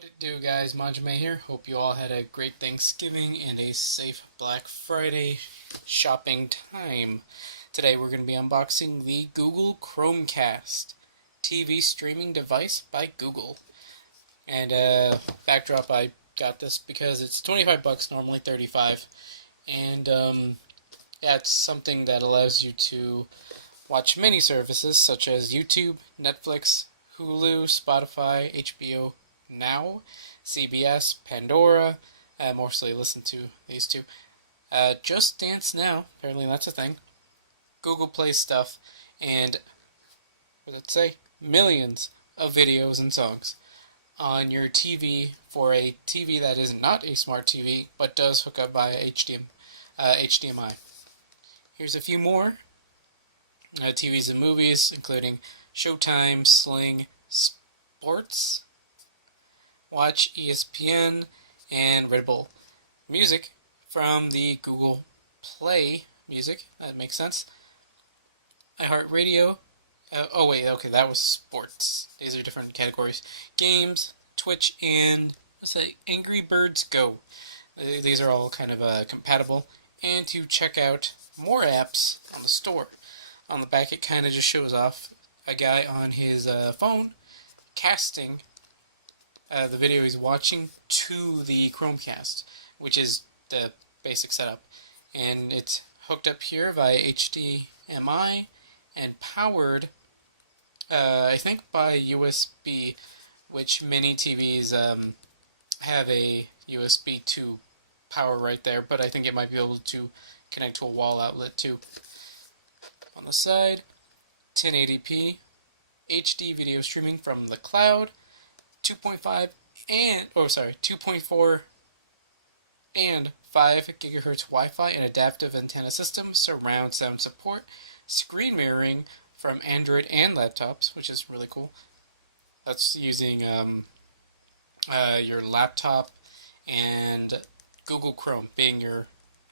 What it do, guys? Manjoume here. Hope you all had a great Thanksgiving and a safe Black Friday shopping time. Today we're going to be unboxing the Google Chromecast TV streaming device by Google. And backdrop, I got this because it's 25 bucks, normally 35. And yeah, it's something that allows you to watch many services such as YouTube, Netflix, Hulu, Spotify, HBO Now, CBS, Pandora. I mostly listen to these two. Just Dance Now, apparently that's a thing. Google Play stuff, and what did it say? Millions of videos and songs on your TV for a TV that is not a smart TV, but does hook up via HDMI. Here's a few more. TVs and movies, including Showtime, Sling, Sports, Watch, ESPN, and Red Bull. Music from the Google Play Music, that makes sense. iHeartRadio. Oh wait, okay, that was sports. These are different categories. Games, Twitch, and let's say Angry Birds Go. These are all kind of compatible. And to check out more apps on the store. On the back, it kind of just shows off a guy on his phone casting the video he's watching to the Chromecast, which is the basic setup. And it's hooked up here via HDMI and powered, I think, by USB, which many TVs have a USB 2 power right there, but I think it might be able to connect to a wall outlet too. On the side, 1080p HD video streaming from the cloud, 2.4 and 5 gigahertz Wi-Fi and adaptive antenna system, surround sound support, screen mirroring from Android and laptops, which is really cool. That's using your laptop and Google Chrome being your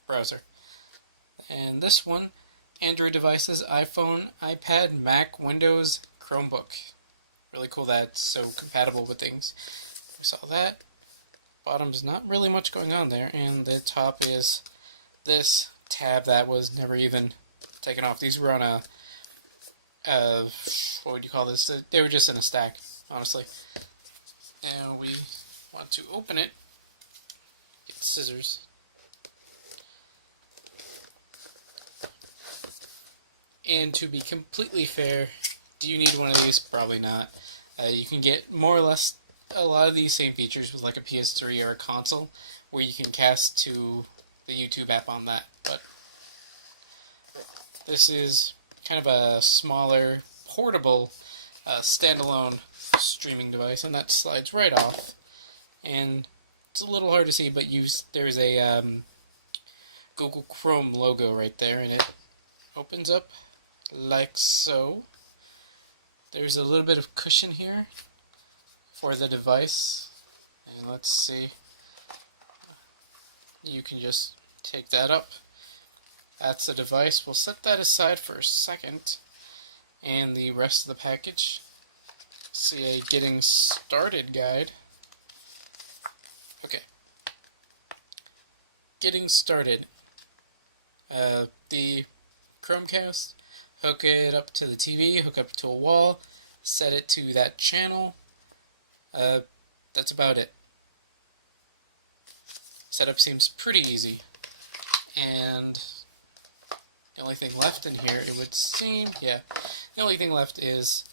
browser. And this one, Android devices, iPhone, iPad, Mac, Windows, Chromebook. Really cool that it's so compatible with things. We saw that. Bottom's not really much going on there, and the top is this tab that was never even taken off. These were on a, what would you call this? They were just in a stack, honestly. Now we want to open it. Get scissors. And to be completely fair, do you need one of these? Probably not. You can get more or less a lot of these same features with like a PS3 or a console, where you can cast to the YouTube app on that. But this is kind of a smaller, portable, standalone streaming device, and that slides right off. And it's a little hard to see, but there's a Google Chrome logo right there, and it opens up like so. There's a little bit of cushion here for the device, and let's see, you can just take that up. That's the device. We'll set that aside for a second, and the rest of the package. See a getting started guide. Okay, getting started. The Chromecast, hook it up to the TV, hook up to a wall, set it to that channel. That's about it. Setup seems pretty easy. And the only thing left in here, it would seem, yeah, the only thing left is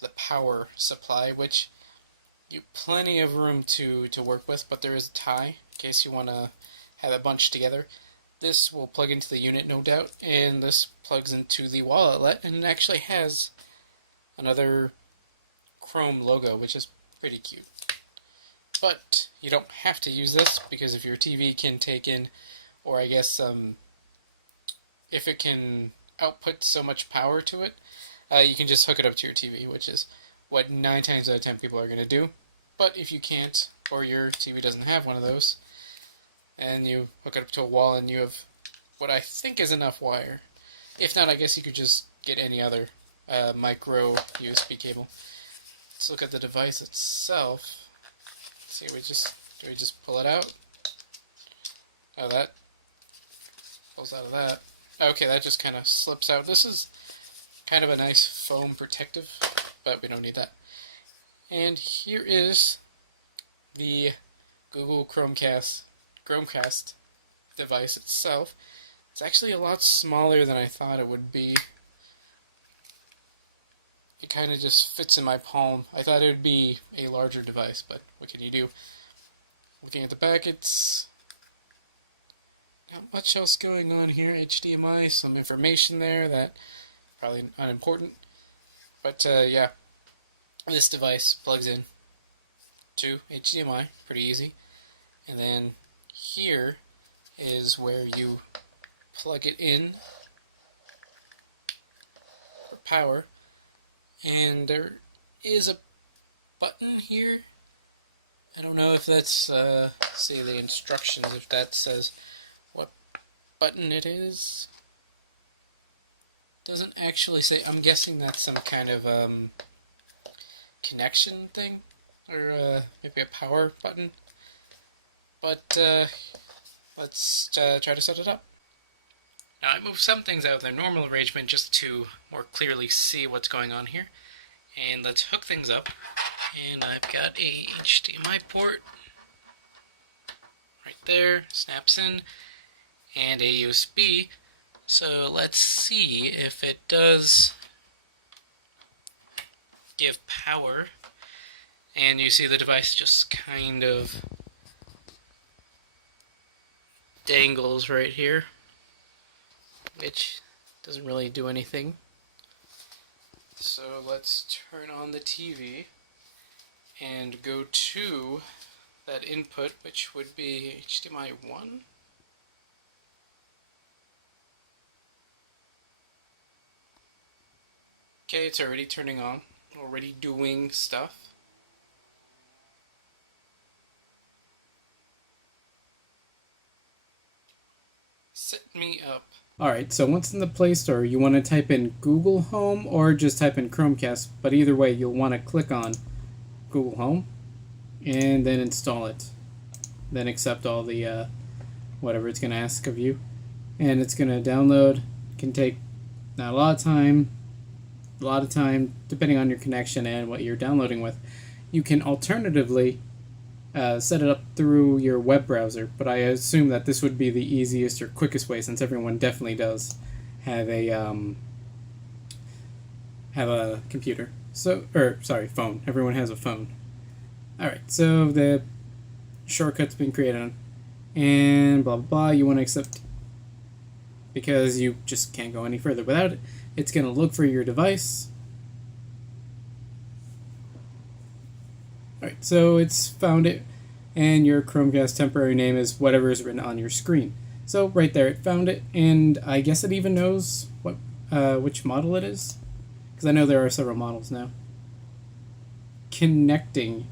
the power supply, which you have plenty of room to work with, but there is a tie in case you want to have it bunched together. This will plug into the unit, no doubt, and this plugs into the wall outlet, and it actually has another Chrome logo, which is pretty cute. But you don't have to use this, because if your TV can take in, or I guess if it can output so much power to it, you can just hook it up to your TV, which is what 9 times out of 10 people are going to do. But if you can't, or your TV doesn't have one of those, and you hook it up to a wall and you have what I think is enough wire. If not, I guess you could just get any other micro USB cable. Let's look at the device itself. see, do we just pull it out? Oh, that pulls out of that. Okay, that just kind of slips out. This is kind of a nice foam protective, but we don't need that. And here is the Google Chromecast device itself. It's actually a lot smaller than I thought it would be. It kind of just fits in my palm. I thought it would be a larger device, but what can you do? Looking at the back, it's not much else going on here. HDMI, some information there that probably unimportant. But yeah, this device plugs in to HDMI, pretty easy. And then here is where you plug it in for power. And there is a button here. I don't know if that's, say the instructions, if that says what button it is. Doesn't actually say. I'm guessing that's some kind of connection thing, or maybe a power button. But let's try to set it up. Now I moved some things out of their normal arrangement just to more clearly see what's going on here. And let's hook things up. And I've got a HDMI port right there, snaps in, and a USB. So let's see if it does give power. And you see the device just kind of dangles right here, which doesn't really do anything. So let's turn on the TV and go to that input, which would be HDMI 1. Okay, it's already turning on, already doing stuff. Set me up. Alright, so once in the Play Store, you want to type in Google Home or just type in Chromecast, but either way, you'll want to click on Google Home and then install it. Then accept all the whatever it's going to ask of you. And it's going to download. It can take not a lot of time, depending on your connection and what you're downloading with. You can alternatively set it up through your web browser, but I assume that this would be the easiest or quickest way, since everyone definitely does have a computer. So, phone. Everyone has a phone. All right, so the shortcut's been created, and blah blah blah. You want to accept because you just can't go any further without it. It's going to look for your device. Alright, so it's found it, and your Chromecast temporary name is whatever is written on your screen. So right there, it found it, and I guess it even knows what which model it is, because I know there are several models now. Connecting.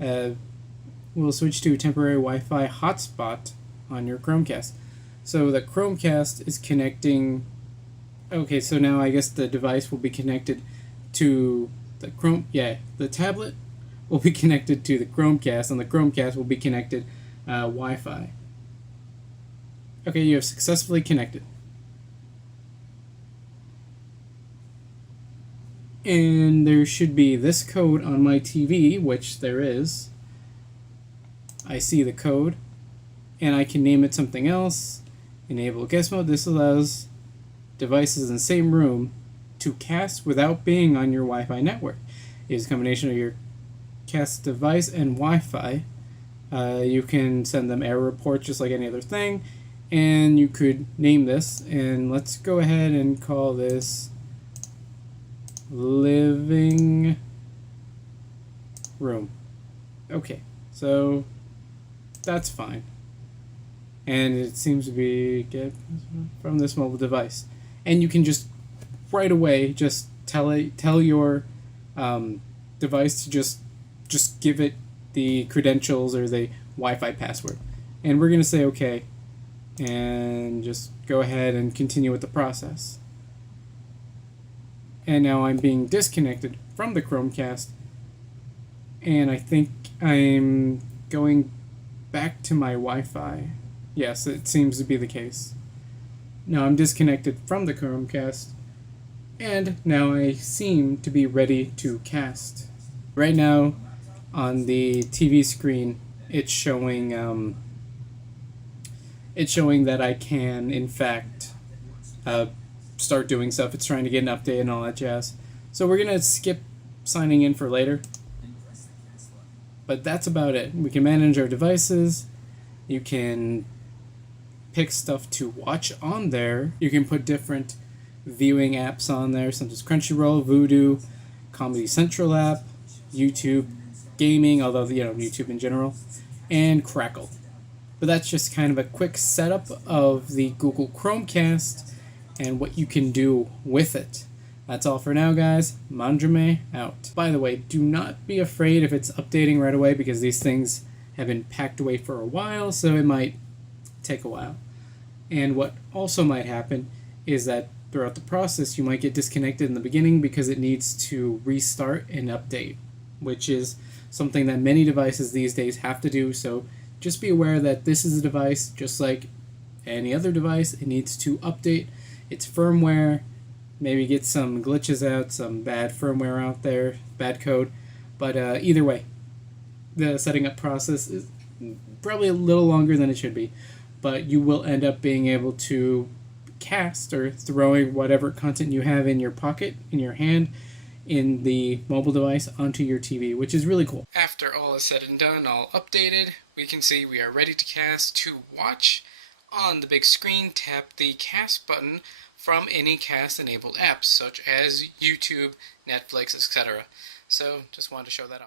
We'll switch to temporary Wi-Fi hotspot on your Chromecast. So the Chromecast is connecting. Okay, so now I guess the device will be connected to the the tablet will be connected to the Chromecast, and the Chromecast will be connected Wi-Fi. Okay, you have successfully connected. And there should be this code on my TV, which there is. I see the code, and I can name it something else. Enable guest mode. This allows devices in the same room to cast without being on your Wi-Fi network. It is a combination of your cast device and Wi-Fi. You can send them error reports just like any other thing, and you could name this, and let's go ahead and call this living room. Okay, so that's fine, and it seems to be get from this mobile device, and you can just right away just tell your device to just give it the credentials or the Wi-Fi password, and we're going to say okay and just go ahead and continue with the process. And now I'm being disconnected from the Chromecast, and I think I'm going back to my Wi-Fi. Yes, it seems to be the case. Now I'm disconnected from the Chromecast, and now I seem to be ready to cast. Right now, on the TV screen, it's showing that I can, in fact, start doing stuff. It's trying to get an update and all that jazz. So we're gonna skip signing in for later. But that's about it. We can manage our devices. You can pick stuff to watch on there. You can put different viewing apps on there, such as Crunchyroll, Vudu, Comedy Central app, YouTube, gaming, although YouTube in general, and Crackle. But that's just kind of a quick setup of the Google Chromecast and what you can do with it. That's all for now, guys. Manjoume out. By the way, do not be afraid if it's updating right away, because these things have been packed away for a while, so it might take a while. And what also might happen is that throughout the process, you might get disconnected in the beginning because it needs to restart and update, which is something that many devices these days have to do. So just be aware that this is a device, just like any other device, it needs to update its firmware, maybe get some glitches out, some bad firmware out there, bad code. But either way, the setting up process is probably a little longer than it should be, but you will end up being able to cast or throwing whatever content you have in your pocket, in your hand, in the mobile device onto your TV, which is really cool. After all is said and done, all updated, we can see we are ready to cast. To watch on the big screen, tap the cast button from any cast-enabled apps, such as YouTube, Netflix, etc. So, just wanted to show that off.